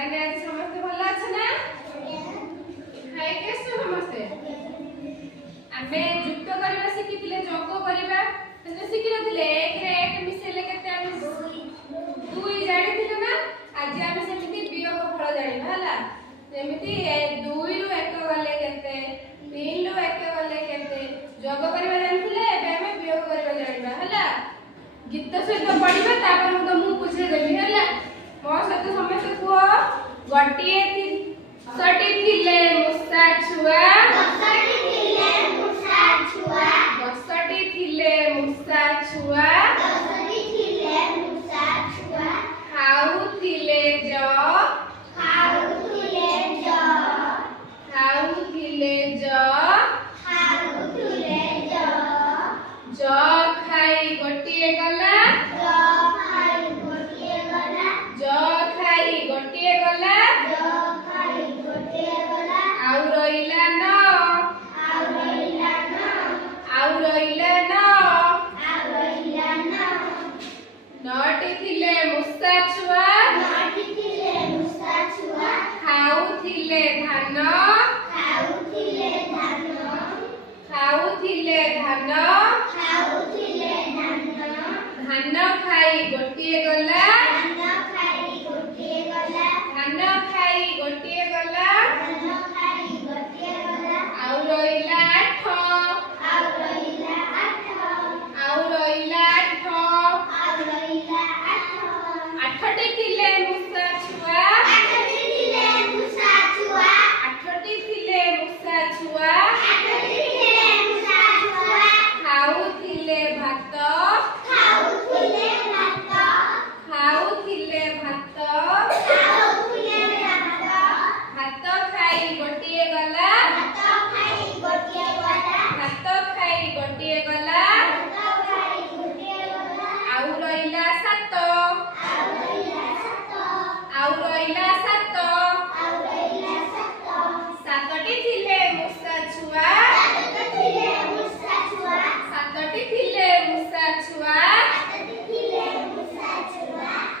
मैंने आज समझते भला अच्छा ना हाय कैसे समझते आमे युक्त करबा सिखिथिले जोग करबा तने सिखि नथिले 1 रे 1 मिसेले केते आमे 2 जानिथिले ना आज आमे सेमिति वियोग फल जानिबा हला सेमिति 2 रु 1 गले केते 3 रु 1 गले केते जोग करबा जानिथिले एबे आमे वियोग करबा जानिबा हला गीत सहित पढिबा तापर हम तुमको पूछे देबी हला मो सहित समस्त को गटिए सटी थिले मुसा छुआ दसटी थिले मुसा छुआ दसटी थिले मुसा छुआ दसटी थिले मुसा छुआ खाउथिले ज खाउथिले ज खाउथिले ज खाउथिले ज खाई गोटिए गला गोटिए गला आउ रहिला न नटी थिले मुसा छुआ खाउथिले धान धान खाई गोटिए गला आउ रहिला आठटी थिले मुसा छुआ आठटी थिले मुसा छुआ खाउथिले भात भात खाई गोटिए गला भात खाई गोटिए गला आउ रहिला सात सातटी थिले मुसा छुआ सातटी थिले मुसा छुआ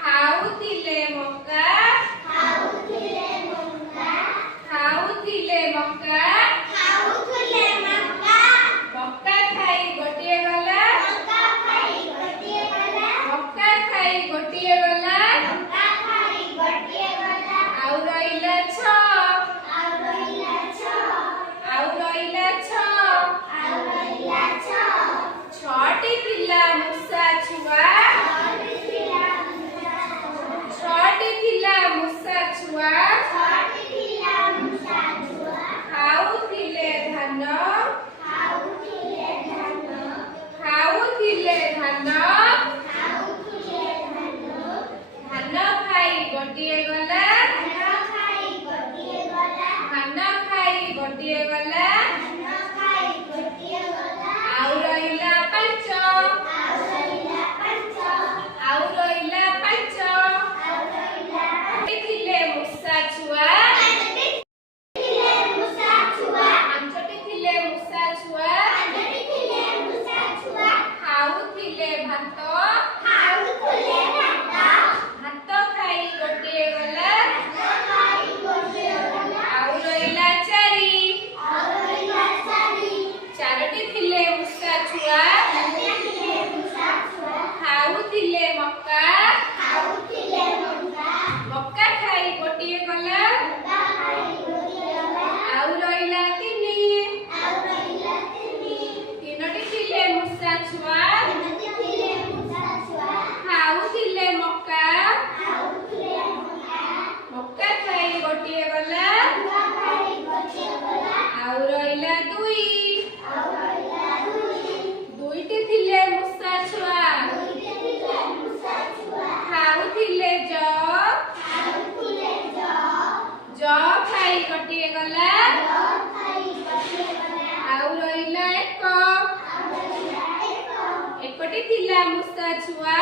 खाउथिले मक्का मक्का खाई गोटिए गला मक्का खाई गोटिए गला आउ रहिला छ छटी थिला मुसा छुआ खाउथिले धान धान खाई गोटिए गला आउ रहिला पांच थिले मुसा छुआ पांचटी थिले मुसा छुआ खाउथिले भात भात खाई गोटिए गला आउ रहिला चारटी थिले मुसा छुआ खाउथिले मक्का मक्का खाई गोटिए गला आउ रहिला तीनटी थिले मुसा छुआ खाउथिले मक्का मक्का खाई गोटिए गला आउ रहिला दुईटी थिले मुसा छुआ खाउथिले ज खाई गोटिए गला आउ रहिला एकटी थिला मुसा छुआ